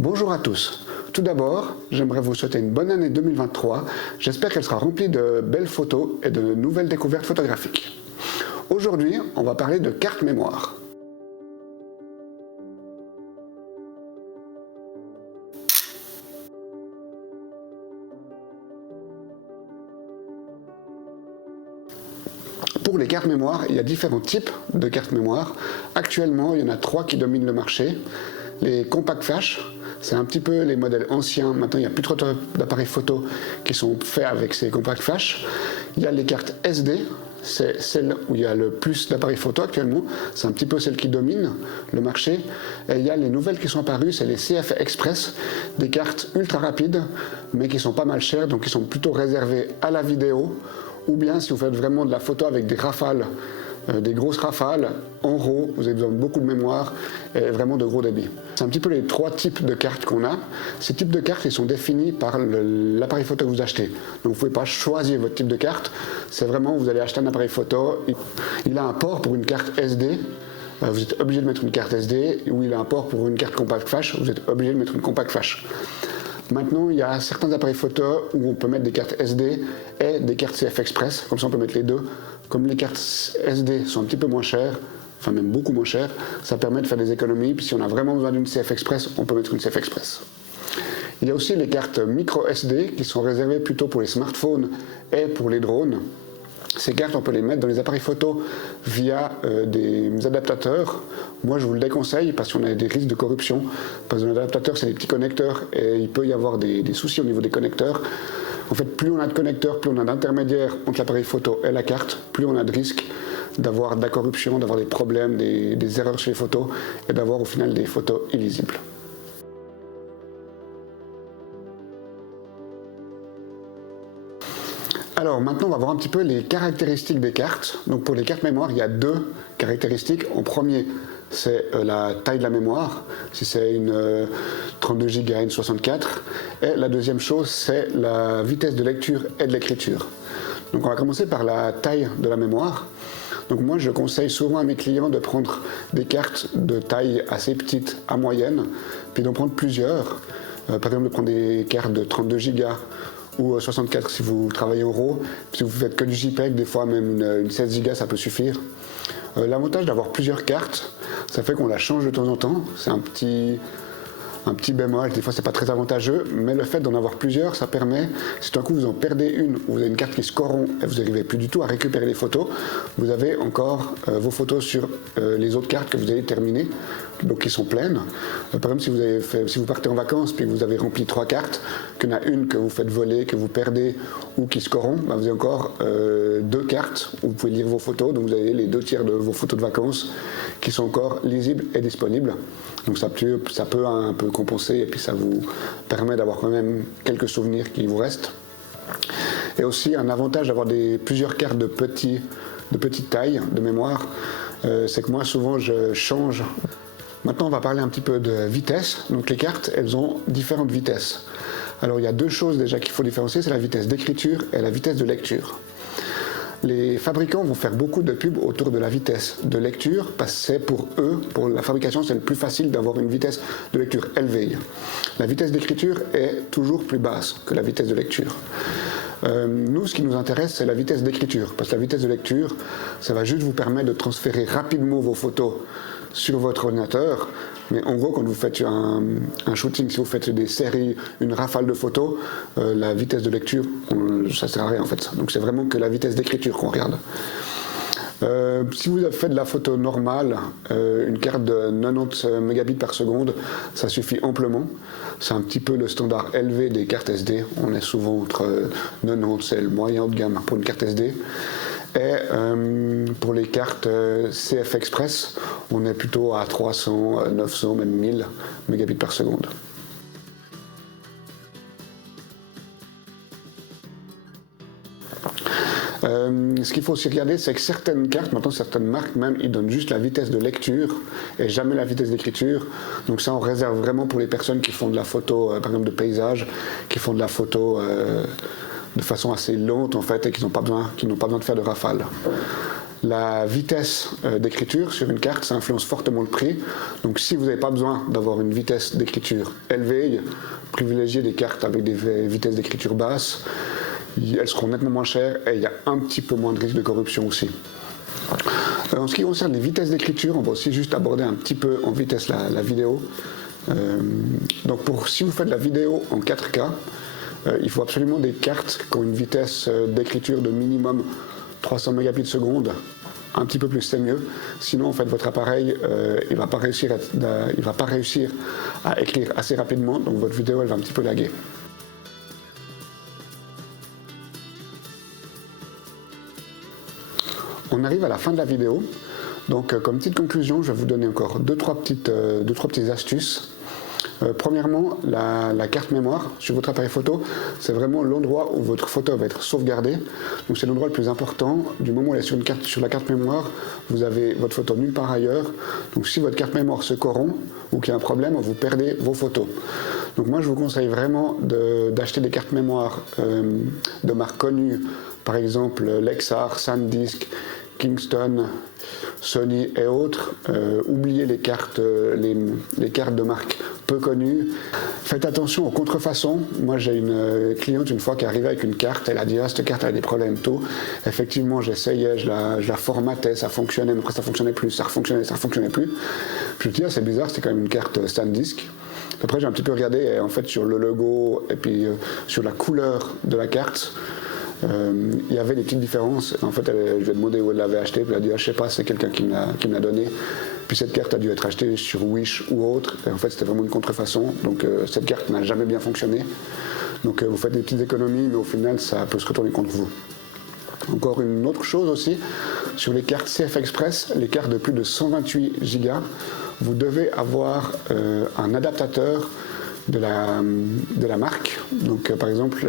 Bonjour à tous. Tout d'abord, j'aimerais vous souhaiter une bonne année 2023. J'espère qu'elle sera remplie de belles photos et de nouvelles découvertes photographiques. Aujourd'hui, on va parler de carte mémoire. Pour les cartes mémoire, il y a différents types de cartes mémoire. Actuellement, il y en a 3 qui dominent le marché. Les compact flash, c'est un petit peu les modèles anciens. Maintenant, il n'y a plus trop d'appareils photo qui sont faits avec ces compact flash. Il y a les cartes SD, c'est celle où il y a le plus d'appareils photo actuellement. C'est un petit peu celle qui domine le marché. Et il y a les nouvelles qui sont apparues, c'est les CF Express, des cartes ultra rapides, mais qui sont pas mal chères, donc qui sont plutôt réservées à la vidéo. Ou bien si vous faites vraiment de la photo avec des rafales, des grosses rafales, en RAW, vous avez besoin de beaucoup de mémoire et vraiment de gros débit. C'est un petit peu les 3 types de cartes qu'on a. Ces types de cartes, ils sont définis par l'appareil photo que vous achetez. Donc vous ne pouvez pas choisir votre type de carte. C'est vraiment, vous allez acheter un appareil photo, il a un port pour une carte SD, vous êtes obligé de mettre une carte SD, ou il a un port pour une carte compact flash, vous êtes obligé de mettre une compact flash. Maintenant, il y a certains appareils photo où on peut mettre des cartes SD et des cartes CF Express, comme ça on peut mettre les deux. Comme les cartes SD sont un petit peu moins chères, enfin même beaucoup moins chères, ça permet de faire des économies, puis si on a vraiment besoin d'une CF Express, on peut mettre une CF Express. Il y a aussi les cartes micro SD qui sont réservées plutôt pour les smartphones et pour les drones. Ces cartes, on peut les mettre dans les appareils photo via des adaptateurs. Moi, je vous le déconseille parce qu'on a des risques de corruption. Parce que un adaptateur, c'est des petits connecteurs et il peut y avoir des soucis au niveau des connecteurs. En fait, plus on a de connecteurs, plus on a d'intermédiaires entre l'appareil photo et la carte, plus on a de risques d'avoir de la corruption, d'avoir des problèmes, des erreurs sur les photos et d'avoir au final des photos illisibles. Alors maintenant, on va voir un petit peu les caractéristiques des cartes. Donc pour les cartes mémoire, il y a 2 caractéristiques. En premier, c'est la taille de la mémoire, si c'est une 32 Go, une 64. Et la deuxième chose, c'est la vitesse de lecture et de l'écriture. Donc on va commencer par la taille de la mémoire. Donc moi, je conseille souvent à mes clients de prendre des cartes de taille assez petite à moyenne, puis d'en prendre plusieurs. Par exemple, de prendre des cartes de 32 Go ou 64 si vous travaillez au RAW. Si vous faites que du JPEG, des fois même une 16 Go, ça peut suffire. L'avantage d'avoir plusieurs cartes, ça fait qu'on la change de temps en temps. C'est un petit bémol, des fois c'est pas très avantageux, mais le fait d'en avoir plusieurs, ça permet, si tout d'un coup vous en perdez une, ou vous avez une carte qui se corrompt et vous n'arrivez plus du tout à récupérer les photos, vous avez encore vos photos sur les autres cartes que vous avez terminées, donc qui sont pleines. Par exemple, si vous partez en vacances puis que vous avez rempli 3 cartes, qu'il y en a une que vous faites voler, que vous perdez ou qui se corrompt, vous avez encore 2 cartes où vous pouvez lire vos photos, donc vous avez les 2/3 de vos photos de vacances qui sont encore lisibles et disponibles. Donc ça peut un peu compenser et puis ça vous permet d'avoir quand même quelques souvenirs qui vous restent. Et aussi un avantage d'avoir plusieurs cartes de petite taille de mémoire, c'est que moi souvent je change. Maintenant on va parler un petit peu de vitesse. Donc les cartes, elles ont différentes vitesses. Alors il y a 2 choses déjà qu'il faut différencier, c'est la vitesse d'écriture et la vitesse de lecture. Les fabricants vont faire beaucoup de pubs autour de la vitesse de lecture parce que c'est pour eux, pour la fabrication, c'est le plus facile d'avoir une vitesse de lecture élevée. La vitesse d'écriture est toujours plus basse que la vitesse de lecture. Nous, ce qui nous intéresse, c'est la vitesse d'écriture, parce que la vitesse de lecture, ça va juste vous permettre de transférer rapidement vos photos sur votre ordinateur. Mais en gros, quand vous faites un shooting, si vous faites des séries, une rafale de photos, la vitesse de lecture, ça ne sert à rien en fait. Donc c'est vraiment que la vitesse d'écriture qu'on regarde. Si vous avez fait de la photo normale, une carte de 90 mégabits par seconde, ça suffit amplement. C'est un petit peu le standard élevé des cartes SD. On est souvent entre 90, c'est le moyen haut de gamme pour une carte SD. Et pour les cartes CF Express, on est plutôt à 300, 900, même 1000 mégabits par seconde. Ce qu'il faut aussi regarder, c'est que certaines cartes, maintenant certaines marques même, ils donnent juste la vitesse de lecture et jamais la vitesse d'écriture. Donc ça, on réserve vraiment pour les personnes qui font de la photo, par exemple de paysage, qui font de la photo de façon assez lente en fait et qui n'ont pas besoin de faire de rafale. La vitesse d'écriture sur une carte, ça influence fortement le prix. Donc si vous n'avez pas besoin d'avoir une vitesse d'écriture élevée, privilégiez des cartes avec des vitesses d'écriture basses. Elles seront nettement moins chères et il y a un petit peu moins de risque de corruption aussi. En ce qui concerne les vitesses d'écriture, on va aussi juste aborder un petit peu en vitesse la vidéo. Donc si vous faites de la vidéo en 4K, il faut absolument des cartes qui ont une vitesse d'écriture de minimum 300 mégabits seconde. Un petit peu plus c'est mieux, sinon en fait votre appareil il va pas réussir à écrire assez rapidement, donc votre vidéo elle va un petit peu laguer. On arrive à la fin de la vidéo, donc comme petite conclusion, je vais vous donner encore deux trois petites astuces. Premièrement, la carte mémoire sur votre appareil photo, c'est vraiment l'endroit où votre photo va être sauvegardée. Donc c'est l'endroit le plus important. Du moment où elle est sur la carte mémoire, vous avez votre photo nulle part ailleurs. Donc si votre carte mémoire se corrompt ou qu'il y a un problème, vous perdez vos photos. Donc moi je vous conseille vraiment d'acheter des cartes mémoire de marques connues, par exemple Lexar, SanDisk, Kingston, Sony et autres. Oubliez les cartes de marque peu connues. Faites attention aux contrefaçons. Moi j'ai une cliente une fois qui est arrivée avec une carte, elle a dit cette carte a des problèmes tout. Effectivement j'essayais, je la formatais, ça fonctionnait, mais après ça fonctionnait plus, ça refonctionnait plus. Je me dis c'est bizarre, c'est quand même une carte SanDisk. Après j'ai un petit peu regardé et en fait sur le logo et puis sur la couleur de la carte, il y avait des petites différences. En fait, je lui ai demandé où elle l'avait acheté, puis elle a dit je sais pas, c'est quelqu'un qui me l'a donné. Puis cette carte a dû être achetée sur Wish ou autre. Et en fait, c'était vraiment une contrefaçon. Donc cette carte n'a jamais bien fonctionné. Donc vous faites des petites économies, mais au final, ça peut se retourner contre vous. Encore une autre chose aussi, sur les cartes CF Express, les cartes de plus de 128 Go, vous devez avoir un adaptateur de la marque. Donc par exemple,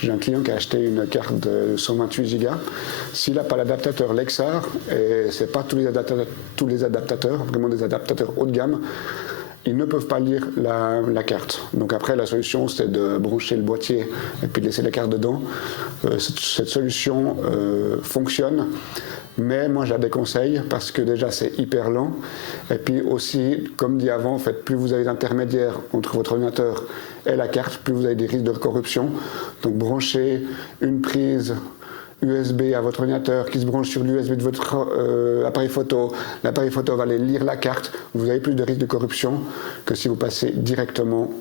j'ai un client qui a acheté une carte de 128 Go. S'il n'a pas l'adaptateur Lexar, et ce n'est pas tous les adaptateurs, vraiment des adaptateurs haut de gamme, ils ne peuvent pas lire la carte. Donc après, la solution, c'est de brancher le boîtier et puis de laisser la carte dedans. Cette solution fonctionne, mais moi, je la déconseille parce que déjà, c'est hyper lent. Et puis aussi, comme dit avant, en fait, plus vous avez d'intermédiaires entre votre ordinateur et la carte, plus vous avez des risques de corruption. Donc brancher une prise USB à votre ordinateur qui se branche sur l'USB de votre appareil photo, l'appareil photo va aller lire la carte, vous avez plus de risque de corruption que si vous passez directement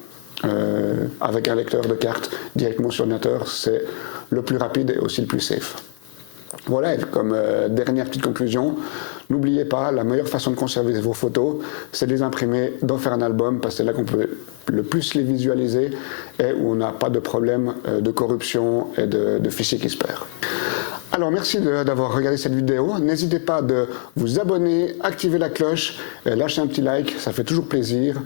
avec un lecteur de carte directement sur l'ordinateur. C'est le plus rapide et aussi le plus safe. Voilà, et comme dernière petite conclusion, n'oubliez pas, la meilleure façon de conserver vos photos, c'est de les imprimer, d'en faire un album, parce que c'est là qu'on peut le plus les visualiser et où on n'a pas de problème de corruption et de fichiers qui se perdent. Alors merci d'avoir regardé cette vidéo, n'hésitez pas de vous abonner, activer la cloche, et lâcher un petit like, ça fait toujours plaisir.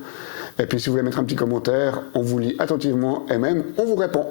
Et puis si vous voulez mettre un petit commentaire, on vous lit attentivement et même on vous répond.